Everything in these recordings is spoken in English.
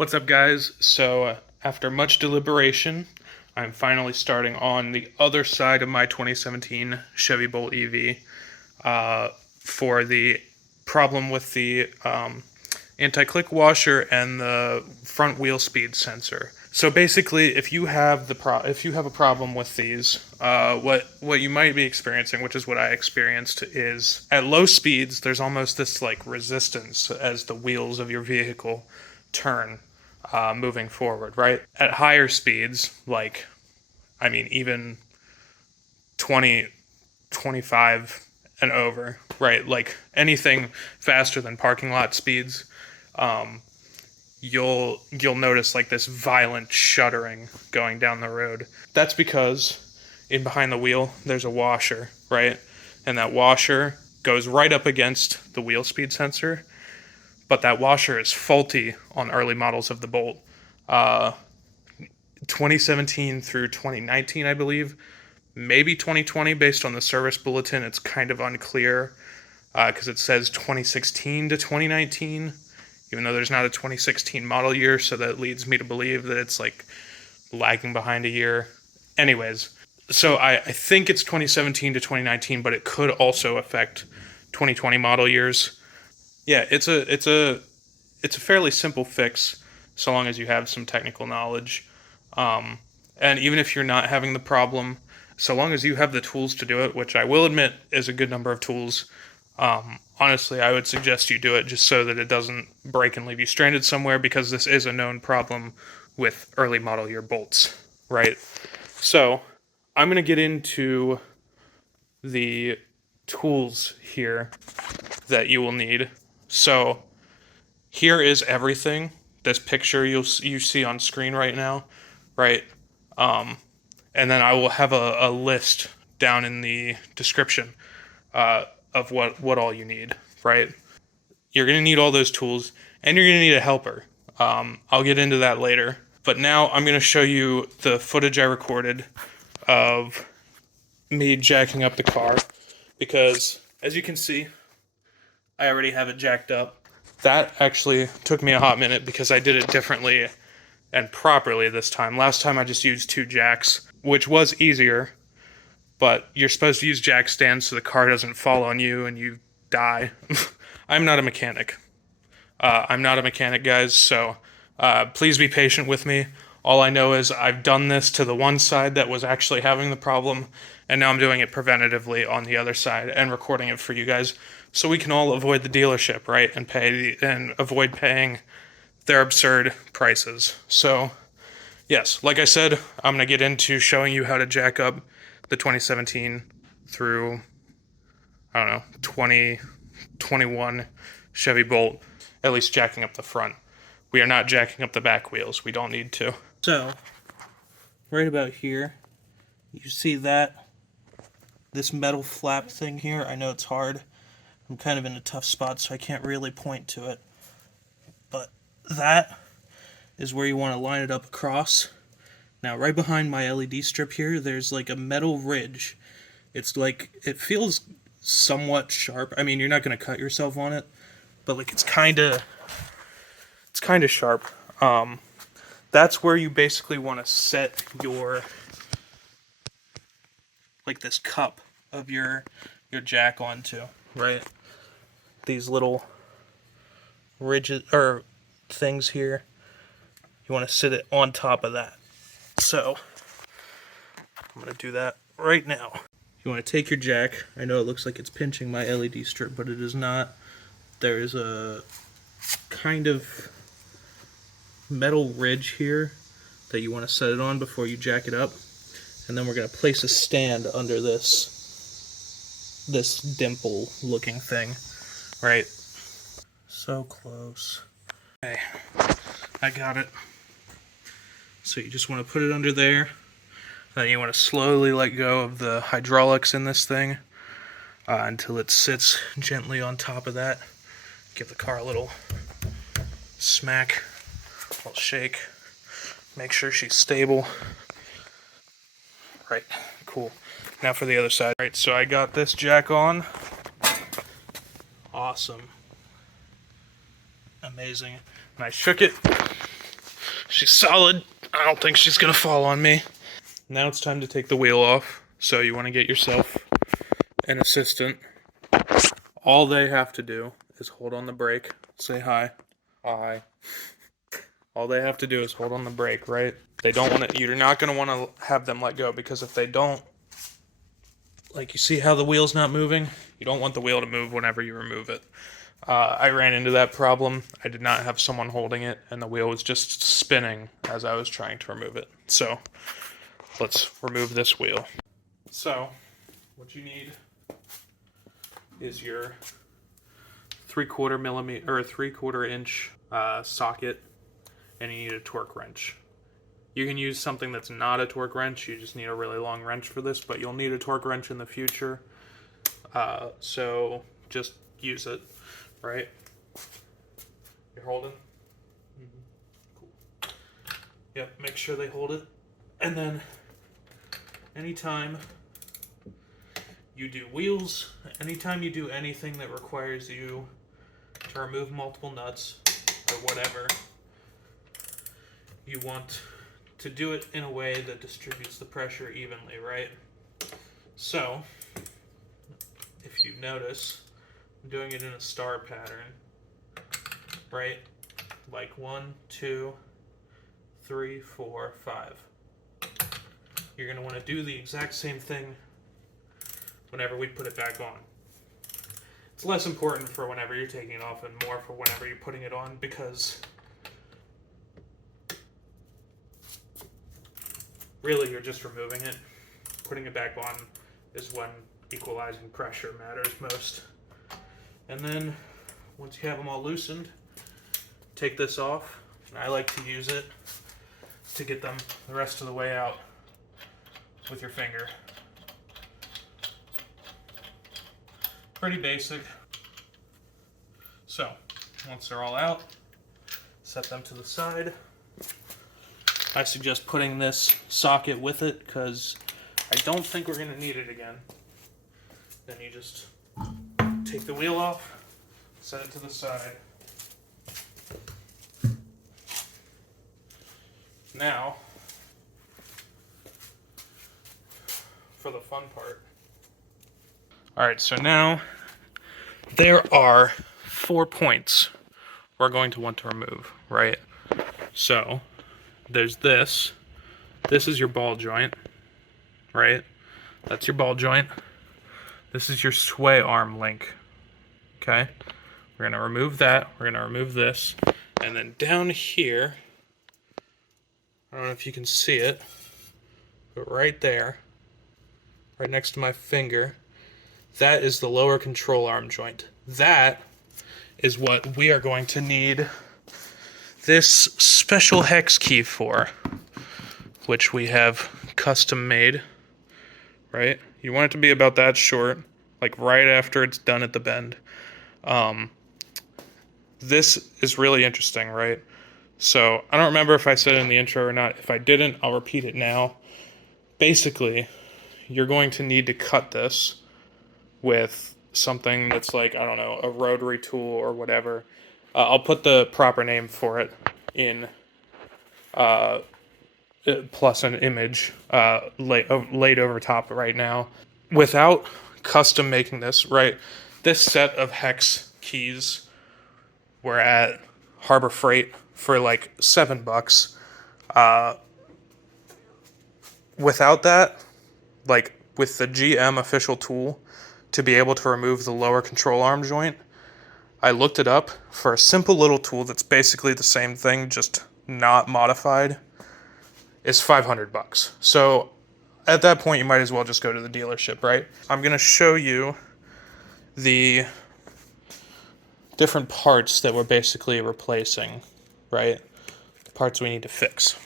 What's up, guys? So, after much deliberation, I'm finally starting on the other side of my 2017 Chevy Bolt EV for the problem with the anti-click washer and the front wheel speed sensor. So basically, if you have a problem with these, what you might be experiencing, which is what I experienced, is at low speeds there's almost this like resistance as the wheels of your vehicle turn, moving forward, right? At higher speeds, like, I mean, even 20, 25 and over, right? Like anything faster than parking lot speeds, you'll notice like this violent shuddering going down the road. That's because in behind the wheel there's a washer, right? And that washer goes right up against the wheel speed sensor, but that washer is faulty on early models of the Bolt. 2017 through 2019, I believe. Maybe 2020 based on the service bulletin. It's kind of unclear because it says 2016 to 2019, even though there's not a 2016 model year, so that leads me to believe that it's like lagging behind a year. Anyways, so I think it's 2017 to 2019, but it could also affect 2020 model years. Yeah, it's a fairly simple fix so long as you have some technical knowledge. And even if you're not having the problem, so long as you have the tools to do it, which I will admit is a good number of tools, honestly, I would suggest you do it just so that it doesn't break and leave you stranded somewhere, because this is a known problem with early model year Bolts, right? So I'm going to get into the tools here that you will need. So here is everything. This picture you see on screen right now, right? And then I will have a list down in the description of what all you need, right? You're going to need all those tools, and you're going to need a helper. I'll get into that later. But now I'm going to show you the footage I recorded of me jacking up the car, because as you can see, I already have it jacked up. That actually took me a hot minute because I did it differently and properly this time. Last time I just used 2 jacks, which was easier, but you're supposed to use jack stands so the car doesn't fall on you and you die. I'm not a mechanic. Guys, so please be patient with me. All I know is I've done this to the one side that was actually having the problem, and now I'm doing it preventatively on the other side and recording it for you guys, so we can all avoid the dealership, right, and avoid paying their absurd prices. So, yes, like I said, I'm going to get into showing you how to jack up the 2017 through, I don't know, 2021 Chevy Bolt, at least jacking up the front. We are not jacking up the back wheels. We don't need to. So, right about here, you see that? This metal flap thing here, I know it's hard. I'm kind of in a tough spot, so I can't really point to it. But that is where you want to line it up across. Now, right behind my LED strip here, there's like a metal ridge. It's like, it feels somewhat sharp. I mean, you're not going to cut yourself on it, but like it's kind of sharp. That's where you basically want to set your, like, this cup of your jack onto, right? These little ridges or things here, you want to sit it on top of that. So I'm going to do that right now. You want to take your jack. I know it looks like it's pinching my LED strip, but it is not. There is a kind of metal ridge here that you want to set it on before you jack it up, and then we're going to place a stand under this dimple looking thing, right? So close. Okay, I got it. So you just want to put it under there, then you want to slowly let go of the hydraulics in this thing until it sits gently on top of that. Give the car a little smack, a little shake, make sure she's stable. Right, cool. Now for the other side. Right, so I got this jack on. Awesome. Amazing. And I shook it, She's solid. I don't think she's gonna fall on me. Now it's time to take the wheel off. So you want to get yourself an assistant. All they have to do is hold on the brake. Say hi. Hi. All they have to do is hold on the brake, right? They don't want to. You're not gonna want to have them let go, because if they don't, like, you see how the wheel's not moving? You don't want the wheel to move whenever you remove it. I ran into that problem. I did not have someone holding it, and the wheel was just spinning as I was trying to remove it. So let's remove this wheel. So what you need is your 3/4 millimeter or 3/4 inch socket, and you need a torque wrench. You can use something that's not a torque wrench. You just need a really long wrench for this, but you'll need a torque wrench in the future. So just use it, right? You're holding? Cool. Yep, make sure they hold it. And then anytime you do wheels, anytime you do anything that requires you to remove multiple nuts or whatever, you want to do it in a way that distributes the pressure evenly, right? So, if you notice, I'm doing it in a star pattern, right? Like 1, 2, 3, 4, 5. You're going to want to do the exact same thing whenever we put it back on. It's less important for whenever you're taking it off and more for whenever you're putting it on, because really you're just removing it. Putting it back on is when equalizing pressure matters most. And then once you have them all loosened, take this off. And I like to use it to get them the rest of the way out with your finger. Pretty basic. So once they're all out, set them to the side. I suggest putting this socket with it, because I don't think we're going to need it again. Then you just take the wheel off, set it to the side. Now, for the fun part. Alright, so now there are 4 points we're going to want to remove, right? So there's this. This is your ball joint, right? That's your ball joint. This is your sway arm link, okay? We're going to remove that. We're going to remove this. And then down here, I don't know if you can see it, but right there, right next to my finger, that is the lower control arm joint. That is what we are going to need this special hex key for, which we have custom made, right? You want it to be about that short, like right after it's done at the bend. This is really interesting, right? So I don't remember if I said it in the intro or not. If I didn't, I'll repeat it now. Basically, you're going to need to cut this with something that's like, I don't know, a rotary tool or whatever. I'll put the proper name for it in plus an image laid over top right now. Without custom making this, right, this set of hex keys were at Harbor Freight for like $7. Without that, like with the GM official tool to be able to remove the lower control arm joint, I looked it up for a simple little tool that's basically the same thing, just not modified, is $500. So at that point, you might as well just go to the dealership, right? I'm going to show you the different parts that we're basically replacing, right? The parts we need to fix.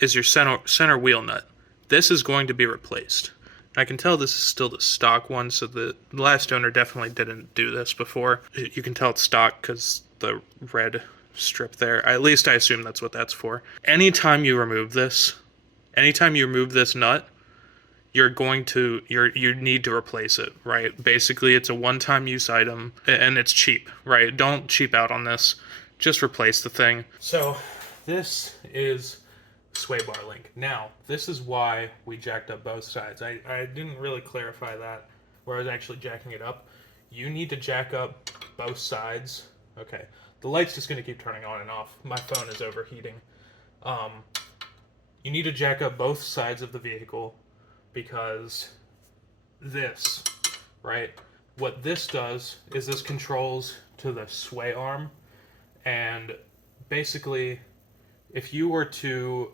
Is your center wheel nut. This is going to be replaced. I can tell this is still the stock one, so the last owner definitely didn't do this before. You can tell it's stock because the red strip there. At least I assume that's what that's for. Anytime you remove this nut, you need to replace it, right? Basically, it's a one-time use item, and it's cheap, right? Don't cheap out on this. Just replace the thing. So this is sway bar link. Now, this is why we jacked up both sides. I didn't really clarify that where I was actually jacking it up. You need to jack up both sides. Okay, the light's just going to keep turning on and off. My phone is overheating. You need to jack up both sides of the vehicle because this, right? What this does is this controls to the sway arm, and basically if you were to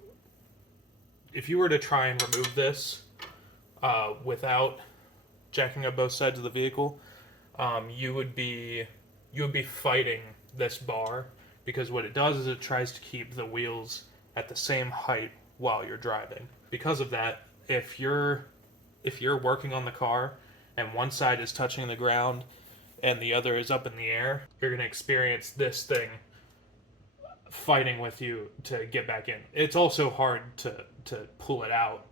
try and remove this without jacking up both sides of the vehicle, you would be fighting this bar, because what it does is it tries to keep the wheels at the same height while you're driving. Because of that, if you're working on the car and one side is touching the ground and the other is up in the air, you're going to experience this thing fighting with you to get back in. It's also hard to pull it out,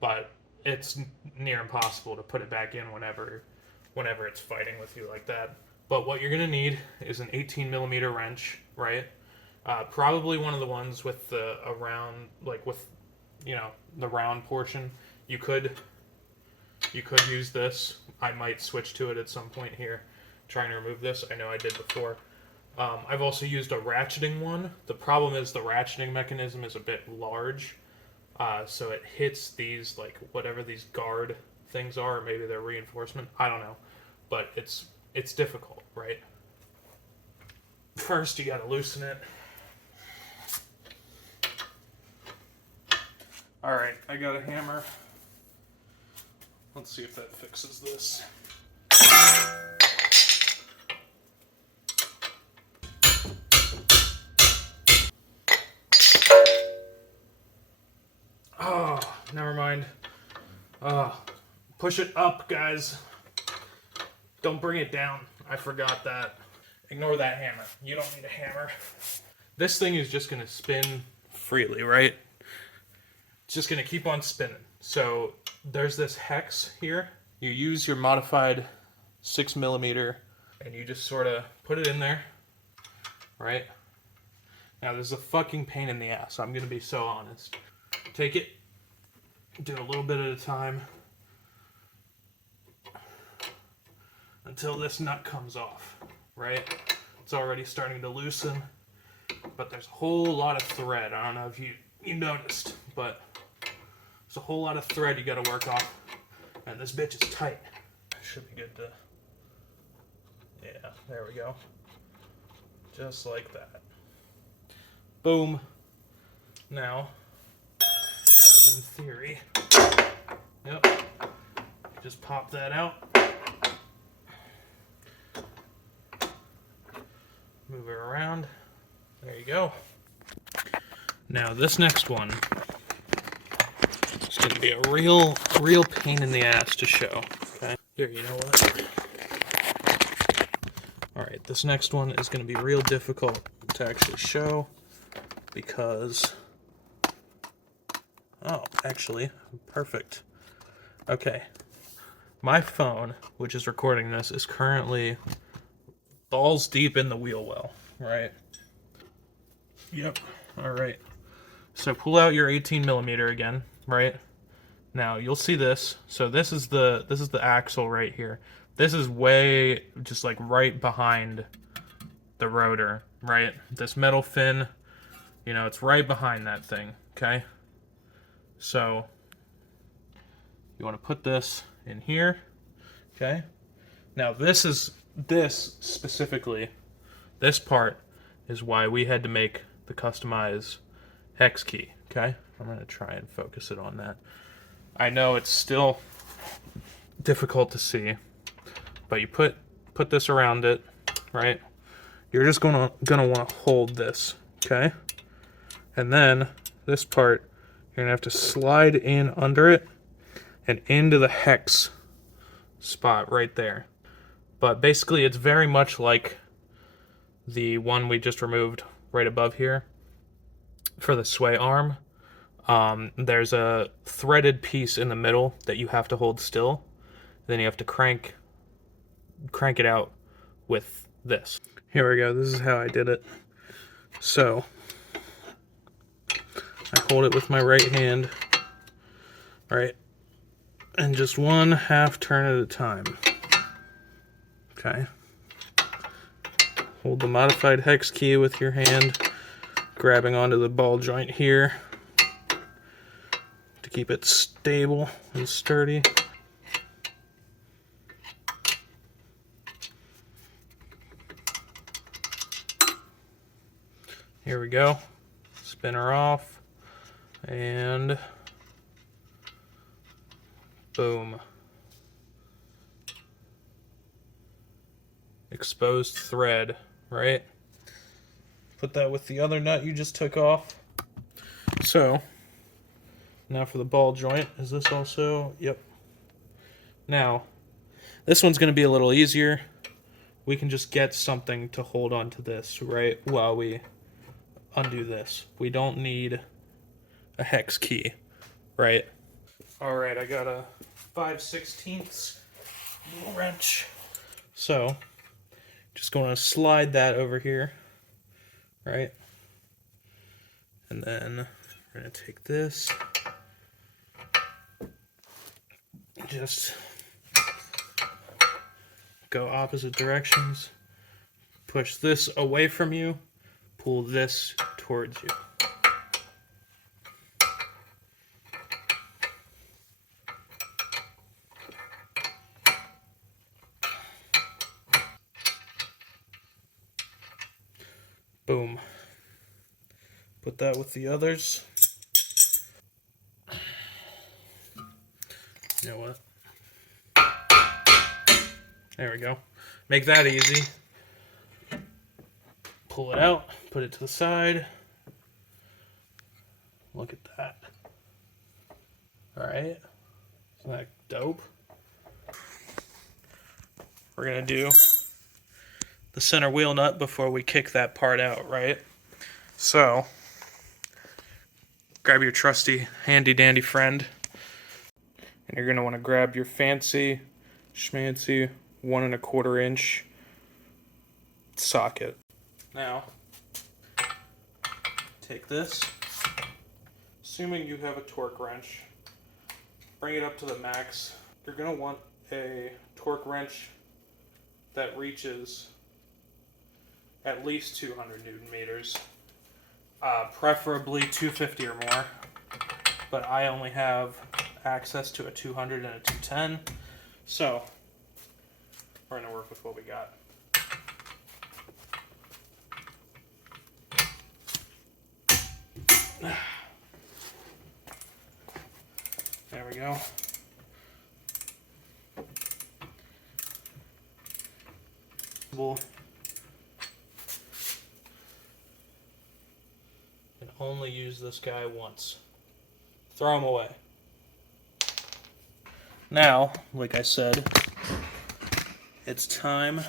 but it's near impossible to put it back in whenever it's fighting with you like that. But what you're going to need is an 18mm wrench, right? Probably one of the ones with the round, like with, you know, the round portion. You could use this. I might switch to it at some point here, trying to remove this. I know I did before. I've also used a ratcheting one. The problem is the ratcheting mechanism is a bit large, so it hits these, like, whatever these guard things are, or maybe they're reinforcement. I don't know, but it's difficult, right? First, you gotta loosen it. Alright, I got a hammer. Let's see if that fixes this. Oh, never mind. Push it up, guys. Don't bring it down. I forgot that. Ignore that hammer. You don't need a hammer. This thing is just going to spin freely, right? It's just going to keep on spinning. So there's this hex here. You use your modified 6mm and you just sort of put it in there, right? Now this is a fucking pain in the ass. I'm going to be so honest. Take it, do a little bit at a time until this nut comes off, right? It's already starting to loosen, but there's a whole lot of thread. I don't know if you noticed, but there's a whole lot of thread you gotta work off, and this bitch is tight. Should be good to, yeah, there we go. Just like that. Boom. Now, in theory, yep, just pop that out. Move it around. There you go. Now this next one is going to be a real pain in the ass to show. Okay. Here, you know what? Alright, this next one is going to be real difficult to actually show because... Oh, actually, perfect. Okay. My phone, which is recording this, is currently balls deep in the wheel well, right? Yep. Alright. So pull out your 18mm again, right? Now you'll see this. So this is the axle right here. This is way just like right behind the rotor, right? This metal fin, you know, it's right behind that thing, okay? So you want to put this in here, okay? Now this specifically, this part is why we had to make the customized Hex Key, okay? I'm going to try and focus it on that. I know it's still difficult to see, but you put this around it, right? You're just gonna want to hold this, okay? And then this part, you're gonna have to slide in under it and into the hex spot right there. But basically, it's very much like the one we just removed right above here for the sway arm. There's a threaded piece in the middle that you have to hold still. Then you have to crank it out with this. Here we go. This is how I did it. So I hold it with my right hand, right? And just 1/2 turn at a time. Okay. Hold the modified hex key with your hand, grabbing onto the ball joint here to keep it stable and sturdy. Here we go. Spin her off, and boom. Exposed thread, right? Put that with the other nut you just took off. So, now for the ball joint. Is this also? Yep. Now, this one's going to be a little easier. We can just get something to hold onto this, right, while we undo this. We don't need a hex key, right? Alright, I got a 5/16 wrench. So, just going to slide that over here, right? And then we're going to take this, just go opposite directions, push this away from you, pull this towards you. Boom. Put that with the others. You know what? There we go. Make that easy. Pull it out, put it to the side. Look at that. Alright. Isn't that dope? We're gonna do the center wheel nut before we kick that part out, right? So, grab your trusty handy dandy friend, and you're gonna want to grab your fancy schmancy 1 1/4 inch socket. Now, take this, assuming you have a torque wrench, bring it up to the max. You're gonna want a torque wrench that reaches at least 200 Newton meters, preferably 250 or more, but I only have access to a 200 and a 210, so we're going to work with what we got. There we go. Can only use this guy once. Throw him away. Now, like I said, it's time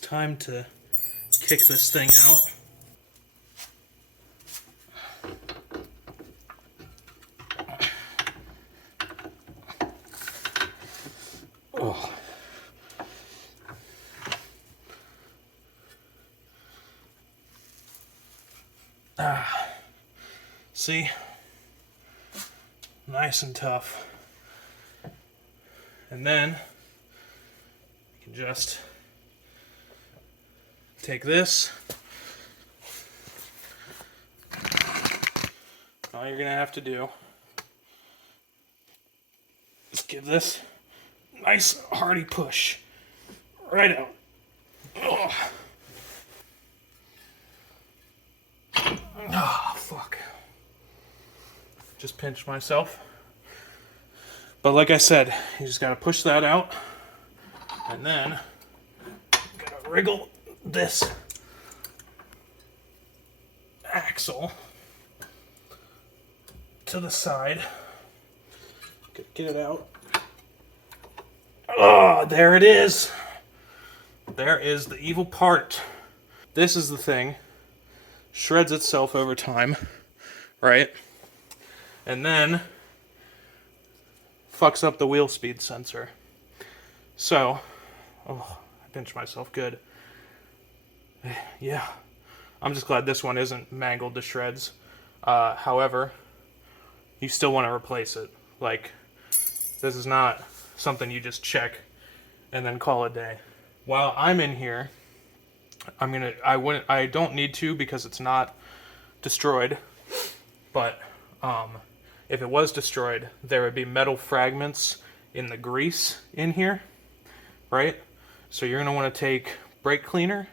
to kick this thing out. Oh. See? Nice and tough. And then you can just take this. All you're gonna have to do is give this a nice hearty push right out. Oh, fuck. Just pinched myself. But like I said, you just gotta push that out, and then you gotta wriggle this axle to the side. Get it out. Oh, there it is. There is the evil part. This is the thing. Shreds itself over time, right? And then fucks up the wheel speed sensor. So, oh, I pinched myself good. Yeah, I'm just glad this one isn't mangled to shreds. However, you still want to replace it. Like, this is not something you just check and then call it a day. While I'm in here, I don't need to because it's not destroyed, but if it was destroyed, there would be metal fragments in the grease in here, right? So you're going to want to take brake cleaner,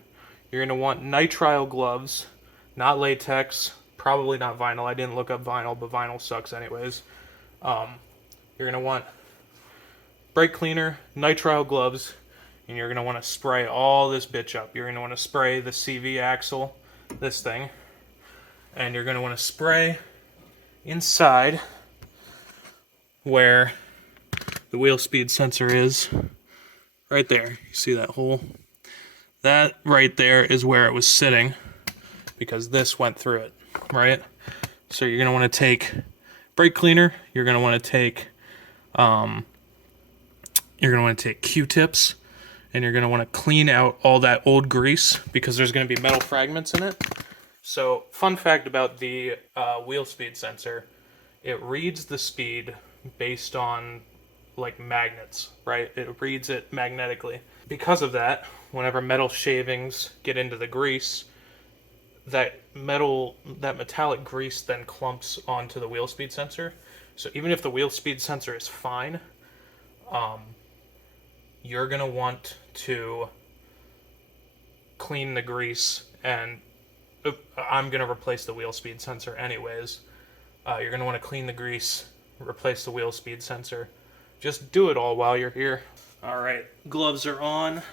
you're going to want nitrile gloves, not latex, probably not vinyl. I didn't look up vinyl, but vinyl sucks anyways. You're going to want brake cleaner, nitrile gloves, and you're going to want to spray all this bitch up. You're going to want to spray the CV axle, this thing, and you're going to want to spray inside where the wheel speed sensor is. Right there. You see that hole? That right there is where it was sitting because this went through it, right? So you're going to want to take brake cleaner, you're going to want to take Q-tips, and you're going to want to clean out all that old grease because there's going to be metal fragments in it. So, fun fact about the wheel speed sensor, it reads the speed based on like magnets, right? It reads it magnetically. Because of that, whenever metal shavings get into the grease, that metallic grease then clumps onto the wheel speed sensor. So even if the wheel speed sensor is fine, you're gonna want to clean the grease, and I'm gonna replace the wheel speed sensor anyways. You're gonna want to clean the grease, replace the wheel speed sensor. Just do it all while you're here. Alright, gloves are on.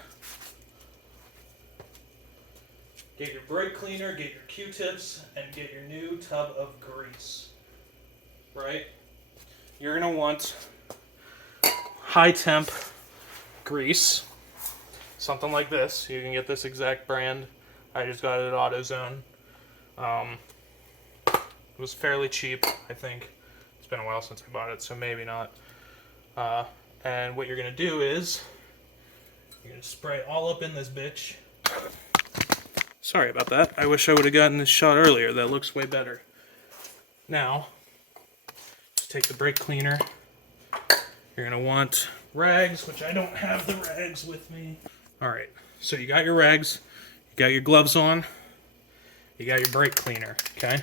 Get your brake cleaner, get your Q-tips, and get your new tub of grease. Right? You're going to want high temp grease. Something like this. You can get this exact brand. I just got it at AutoZone. It was fairly cheap, I think. It's been a while since I bought it, so maybe not. And what you're going to do is, you're going to spray all up in this bitch. Sorry about that. I wish I would have gotten this shot earlier. That looks way better. Now, just take the brake cleaner. You're going to want rags, which I don't have the rags with me. Alright, so you got your rags, you got your gloves on, you got your brake cleaner, okay?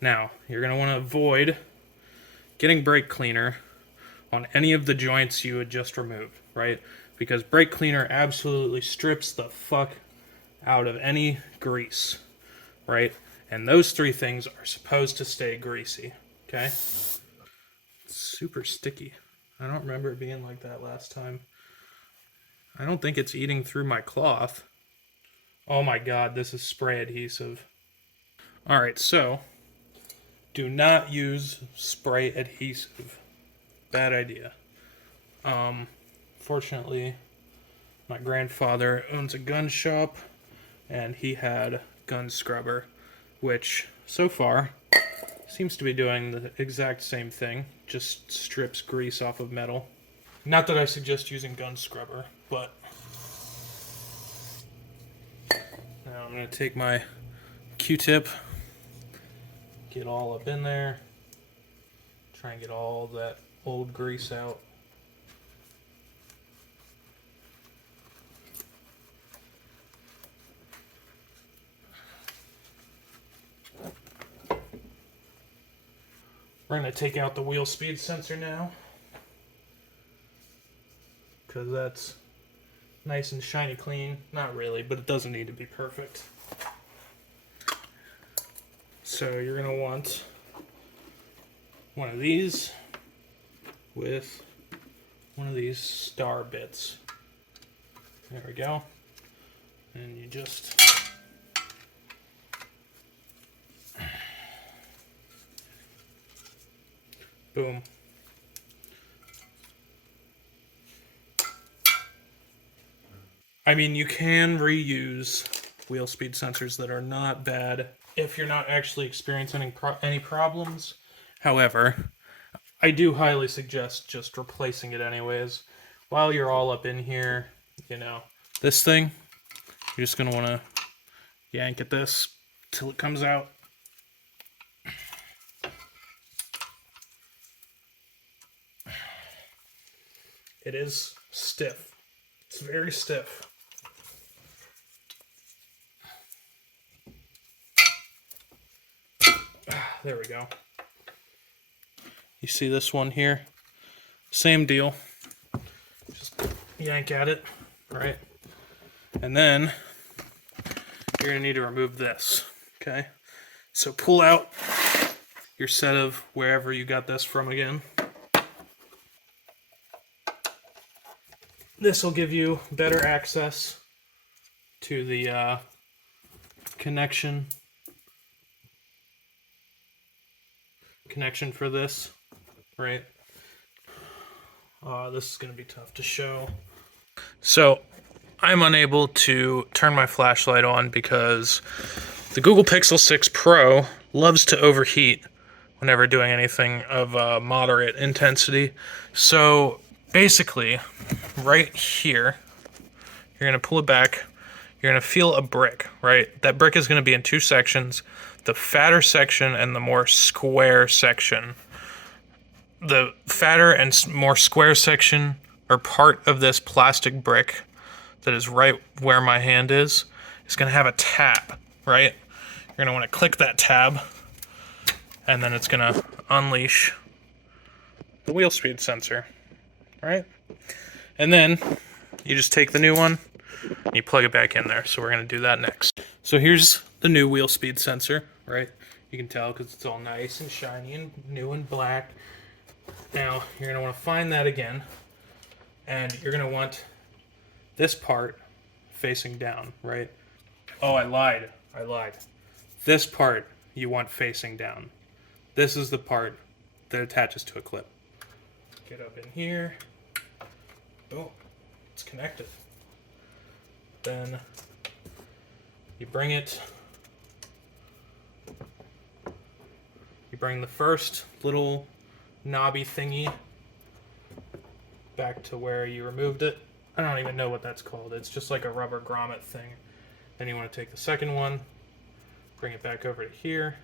Now, you're going to want to avoid getting brake cleaner on any of the joints you had just removed, right? Because brake cleaner absolutely strips the fuck out of any grease, right? And those three things are supposed to stay greasy, okay? It's super sticky. I don't remember it being like that last time. I don't think it's eating through my cloth. Oh my god, this is spray adhesive. Alright, so do not use spray adhesive. Bad idea. Fortunately, my grandfather owns a gun shop, and he had gun scrubber, which so far seems to be doing the exact same thing, just strips grease off of metal. Not that I suggest using gun scrubber, but now I'm going to take my Q-tip, get all up in there, try and get all that old grease out. We're going to take out the wheel speed sensor now, because that's nice and shiny clean. Not really, but it doesn't need to be perfect. So you're going to want one of these with one of these star bits. There we go. And you just boom. I mean, you can reuse wheel speed sensors that are not bad if you're not actually experiencing any problems. However, I do highly suggest just replacing it anyways. While you're all up in here, you know, this thing, you're just going to want to yank at this, till it comes out. It is stiff. It's very stiff. There we go. You see this one here? Same deal. Just yank at it, right? And then you're gonna need to remove this, okay? So pull out your set of wherever you got this from again. This will give you better access to the connection for this, right? This is going to be tough to show. So I'm unable to turn my flashlight on because the Google Pixel 6 Pro loves to overheat whenever doing anything of moderate intensity. So basically, right here, you're going to pull it back. You're going to feel a brick, right? That brick is going to be in two sections, the fatter section and the more square section. The fatter and more square section are part of this plastic brick that is right where my hand is. It's going to have a tab, right? You're going to want to click that tab, and then it's going to unleash the wheel speed sensor, right? And then you just take the new one, and you plug it back in there. So we're going to do that next. So here's the new wheel speed sensor, right? You can tell because it's all nice and shiny and new and black. Now, you're going to want to find that again, and you're going to want this part facing down, right? Oh, I lied. This part you want facing down. This is the part that attaches to a clip. Get up in here. Oh, it's connected. Then you bring it. You bring the first little knobby thingy back to where you removed it. I don't even know what that's called. It's just like a rubber grommet thing. Then you want to take the second one, bring it back over to here.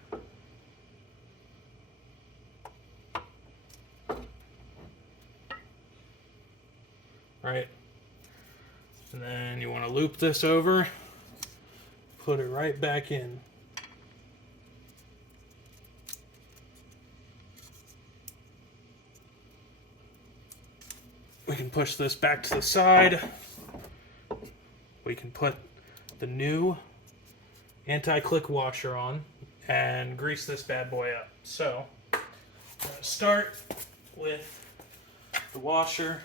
Right? And then you want to loop this over, put it right back in. We can push this back to the side. We can put the new anti-click washer on and grease this bad boy up. So, I'm going to start with the washer.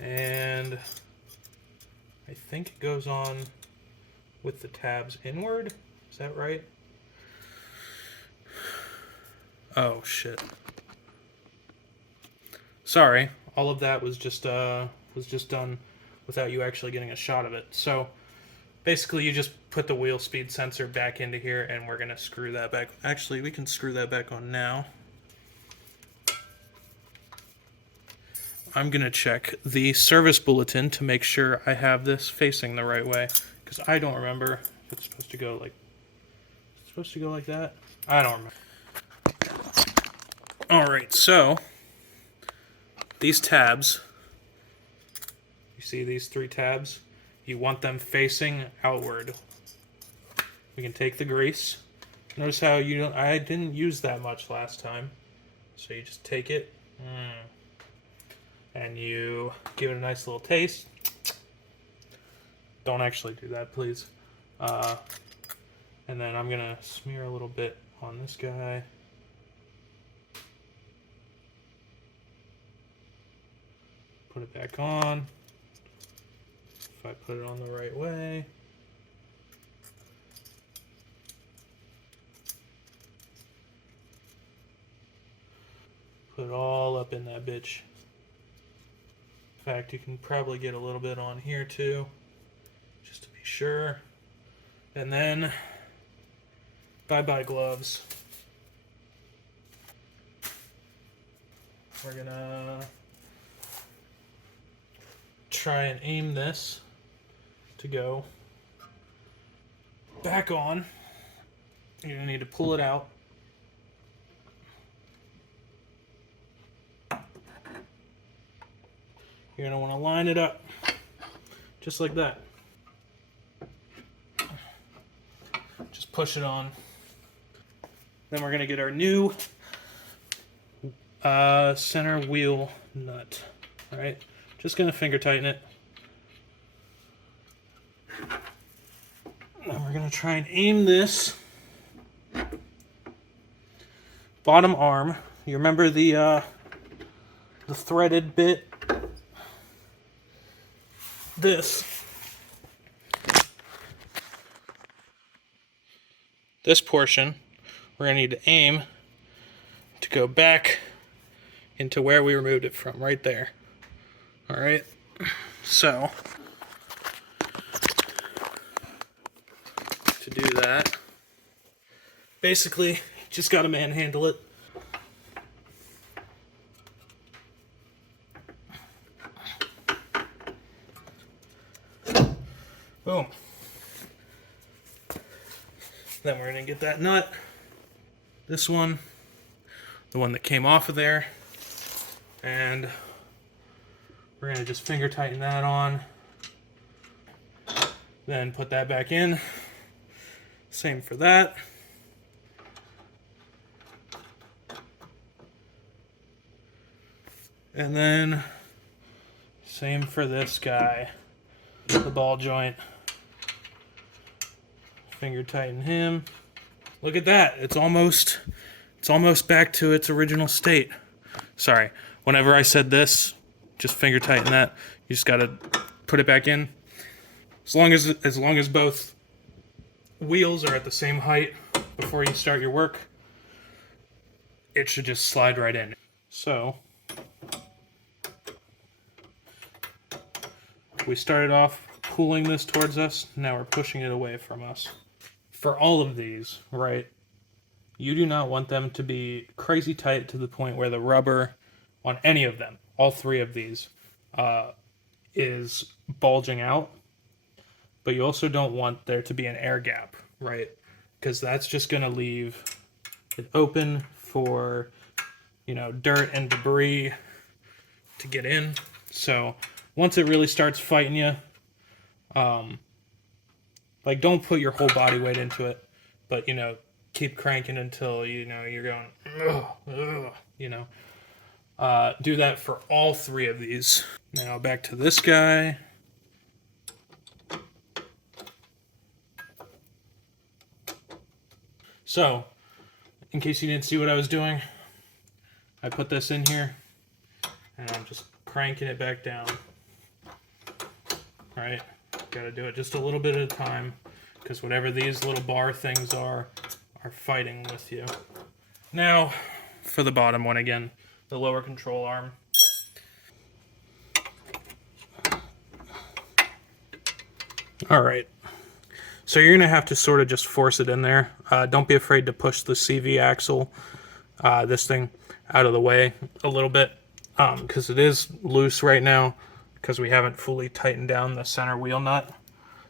And I think it goes on with the tabs inward. Is that right? Oh shit. Sorry, all of that was just done without you actually getting a shot of it. So basically you just put the wheel speed sensor back into here and we're gonna screw that back. Actually, we can screw that back on now. I'm gonna check the service bulletin to make sure I have this facing the right way, because I don't remember if it's supposed to go like. It's supposed to go like that. I don't remember. All right, so these tabs. You see these three tabs? You want them facing outward. We can take the grease. Notice how I didn't use that much last time, so you just take it. And you give it a nice little taste. Don't actually do that, please. And then I'm gonna smear a little bit on this guy. Put it back on. If I put it on the right way. Put it all up in that bitch. In fact, you can probably get a little bit on here too. sure. And then, bye-bye gloves. We're gonna try and aim this to go back on. You're gonna need to pull it out. You're gonna wanna line it up, just like that. Just push it on. Then we're gonna get our new center wheel nut. All right, just gonna finger tighten it. Then we're gonna try and aim this bottom arm. You remember the threaded bit? This portion, we're gonna need to aim to go back into where we removed it from, right there. All right, so to do that, basically, just gotta manhandle it. Boom. Then we're gonna get that nut, this one, the one that came off of there, and we're gonna just finger tighten that on, then put that back in. Same for that. And then same for this guy, the ball joint. Finger tighten him. Look at that. It's almost back to its original state. Sorry. Whenever I said this, just finger tighten that. You just gotta put it back in. As long as both wheels are at the same height before you start your work, it should just slide right in. So we started off pulling this towards us. Now we're pushing it away from us. For all of these, right, you do not want them to be crazy tight to the point where the rubber on any of them, all three of these, is bulging out. But you also don't want there to be an air gap, right? Because that's just going to leave it open for, you know, dirt and debris to get in. So once it really starts fighting you, like, don't put your whole body weight into it, but, you know, keep cranking until, you know, you're going, ugh, ugh, you know. Do that for all three of these. Now back to this guy. So, in case you didn't see what I was doing, I put this in here, and I'm just cranking it back down. All right. Gotta do it just a little bit at a time, because whatever these little bar things are fighting with you. Now, for the bottom one again, the lower control arm. All right. So you're gonna have to sort of just force it in there. Don't be afraid to push the CV axle, this thing, out of the way a little bit, because it is loose right now, because we haven't fully tightened down the center wheel nut.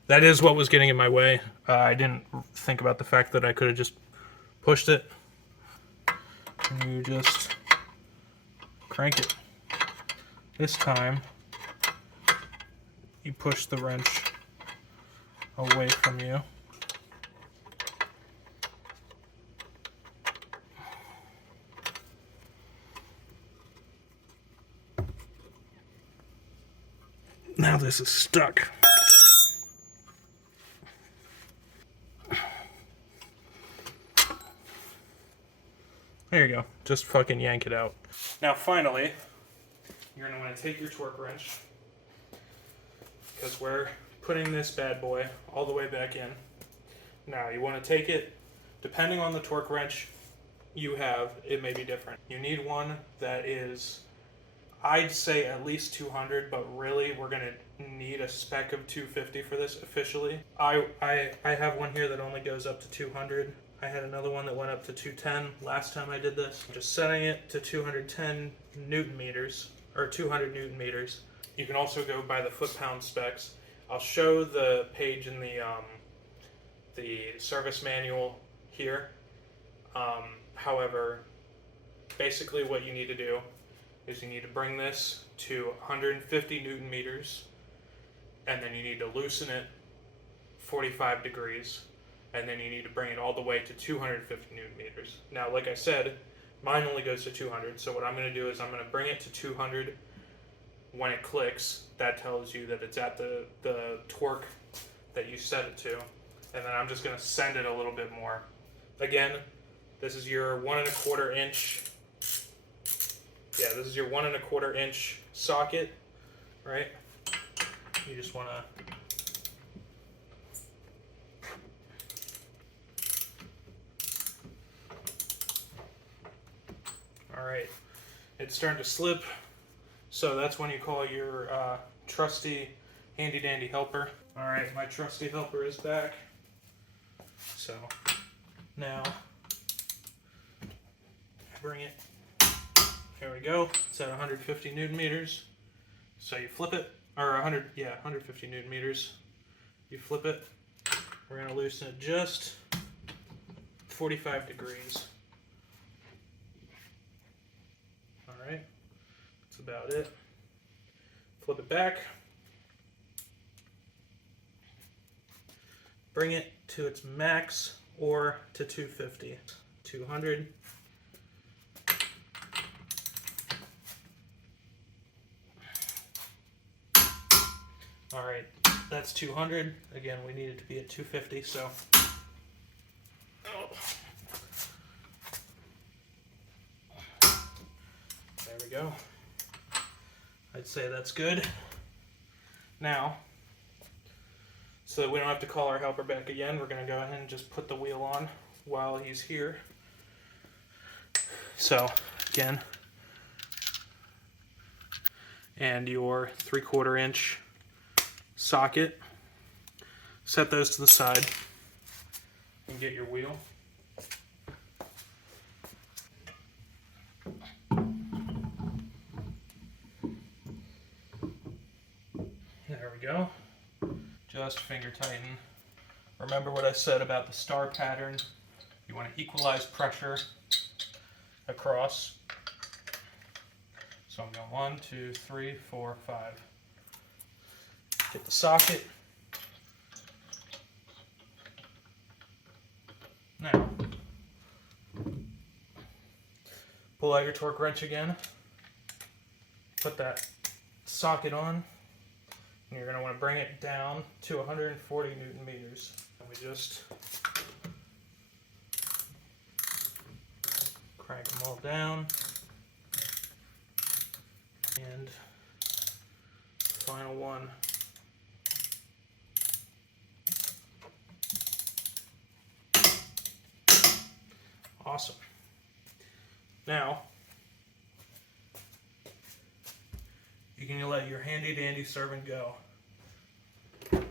That is what was getting in my way. I didn't think about the fact that I could have just pushed it. You just crank it. This time, you push the wrench away from you. Now this is stuck. There you go. Just fucking yank it out. Now finally, you're going to want to take your torque wrench, because we're putting this bad boy all the way back in. Now you want to take it, depending on the torque wrench you have, it may be different. You need one that is I'd say at least 200, but really we're gonna need a spec of 250 for this officially. I have one here that only goes up to 200. I had another one that went up to 210 last time I did this. I'm just setting it to 210 Newton meters, or 200 Newton meters. You can also go by the foot-pound specs. I'll show the page in the service manual here. However, basically what you need to do is you need to bring this to 150 Newton meters, and then you need to loosen it 45 degrees, and then you need to bring it all the way to 250 Newton meters. Now, like I said, mine only goes to 200, so what I'm going to do is I'm going to bring it to 200. When it clicks, that tells you that it's at the torque that you set it to, and then I'm just going to send it a little bit more. Again, this is your 1 1/4 inch. Yeah, this is your 1 1/4 inch socket, right? You just want to all right, it's starting to slip, so that's when you call your trusty handy dandy helper. All right, my trusty helper is back. So now bring it. There we go. It's at 150 Newton meters. So you flip it, or 150 Newton meters. You flip it. We're going to loosen it just 45 degrees. All right. That's about it. Flip it back. Bring it to its max or to 250. 200. All right, that's 200. Again, we need it to be at 250, so. There we go. I'd say that's good. Now, so that we don't have to call our helper back again, we're going to go ahead and just put the wheel on while he's here. So, again, and your 3/4 inch socket. Set those to the side and get your wheel. There we go. Just finger tighten. Remember what I said about the star pattern. You want to equalize pressure across. So I'm going 1, 2, 3, 4, 5. Get the socket. Now, pull out your torque wrench again. Put that socket on. And you're going to want to bring it down to 140 Newton meters. And we just crank them all down. And final one. Awesome. Now, you can let your handy dandy servant go.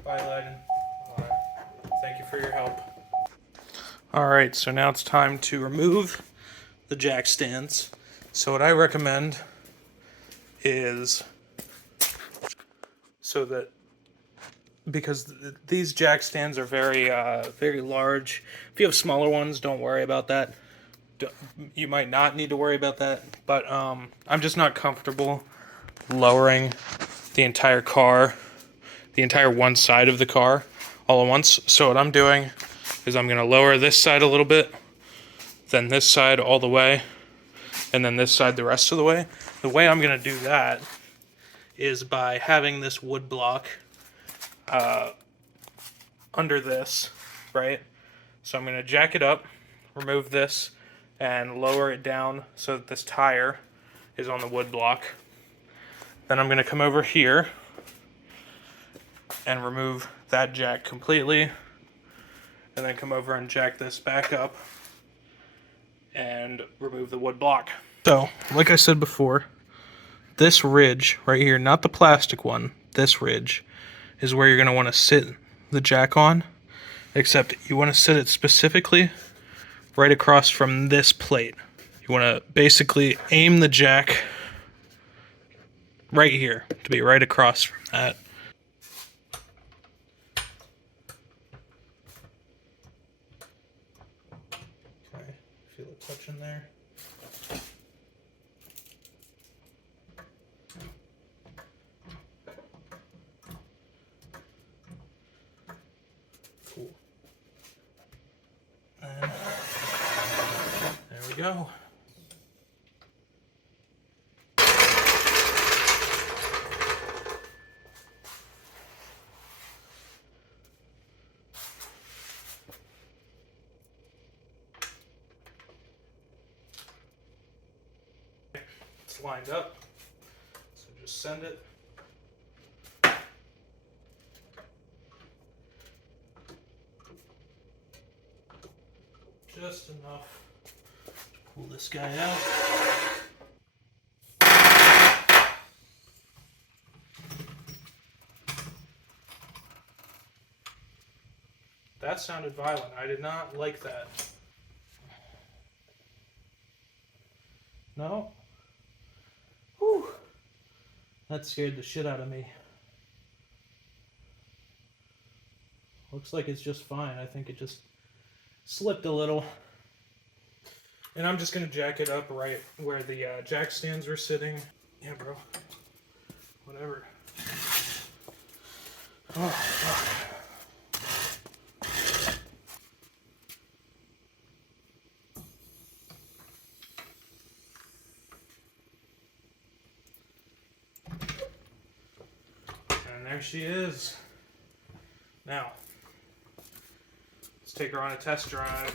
Bye, Legend. Right. Thank you for your help. Alright, so now it's time to remove the jack stands. So what I recommend is, so that, because these jack stands are very very large. If you have smaller ones, don't worry about that. You might not need to worry about that, but I'm just not comfortable lowering the entire car, the entire one side of the car all at once. So what I'm doing is I'm going to lower this side a little bit, then this side all the way, and then this side the rest of the way. The way I'm going to do that is by having this wood block under this, right? So I'm going to jack it up, remove this, and lower it down so that this tire is on the wood block. Then I'm going to come over here and remove that jack completely, and then come over and jack this back up and remove the wood block. So, like I said before, this ridge right here, not the plastic one, this ridge is where you're going to want to sit the jack on, except you want to sit it specifically right across from this plate. You want to basically aim the jack right here to be right across from that. Okay, feel it touching there. Cool. And there we go. It's lined up, so just send it. Just enough to pull this guy out. That sounded violent. I did not like that. No? Whew. That scared the shit out of me. Looks like it's just fine. I think it just slipped a little. And I'm just going to jack it up right where the jack stands were sitting. Yeah, bro. Whatever. Oh, fuck. And there she is. Now, let's take her on a test drive.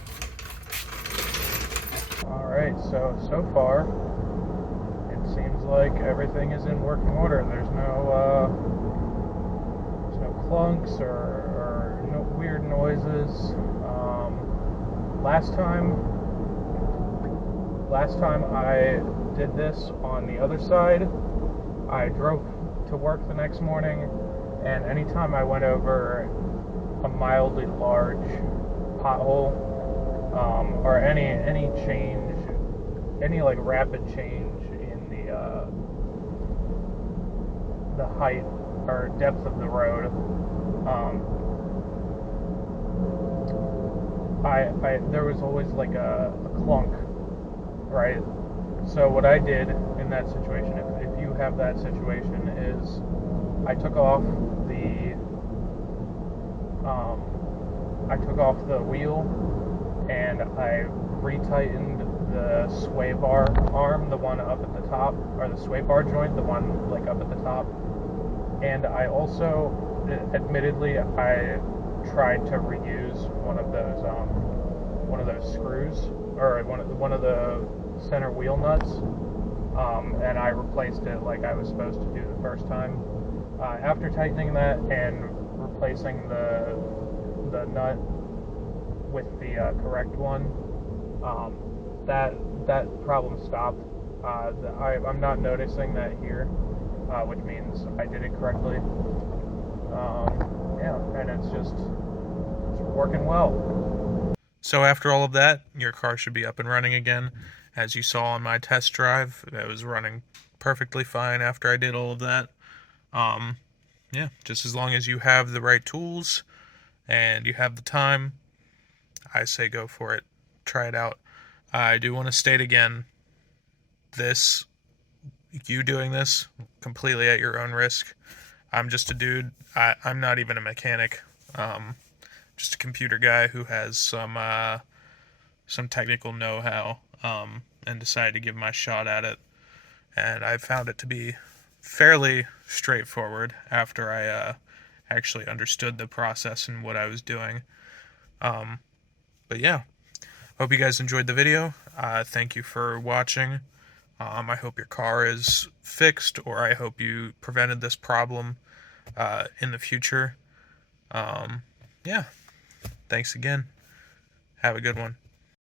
Alright, so far, it seems like everything is in working order. There's no clunks or no weird noises. Last time I did this on the other side, I drove to work the next morning, and anytime I went over a mildly large pothole, or any change, any like rapid change in the height or depth of the road, there was always like a clunk, right? So what I did in that situation, if you have that situation, is I took off the wheel, and I retightened the sway bar arm, the one up at the top, or the sway bar joint, the one like up at the top. And I also, admittedly, I tried to reuse one of those screws, or one of the center wheel nuts, and I replaced it like I was supposed to do the first time. After tightening that and replacing the nut with the correct one, that problem stopped. I'm not noticing that here, which means I did it correctly. Yeah, and it's just working well. So after all of that, your car should be up and running again. As you saw on my test drive, it was running perfectly fine after I did all of that. Yeah, just as long as you have the right tools and you have the time, I say go for it. Try it out. I do want to state again, you doing this completely at your own risk. I'm just a dude. I'm not even a mechanic. Just a computer guy who has some technical know-how, and decided to give my shot at it. And I found it to be fairly straightforward after I actually understood the process and what I was doing. But yeah, hope you guys enjoyed the video. Thank you for watching. I hope your car is fixed, or I hope you prevented this problem in the future. Yeah, thanks again. Have a good one.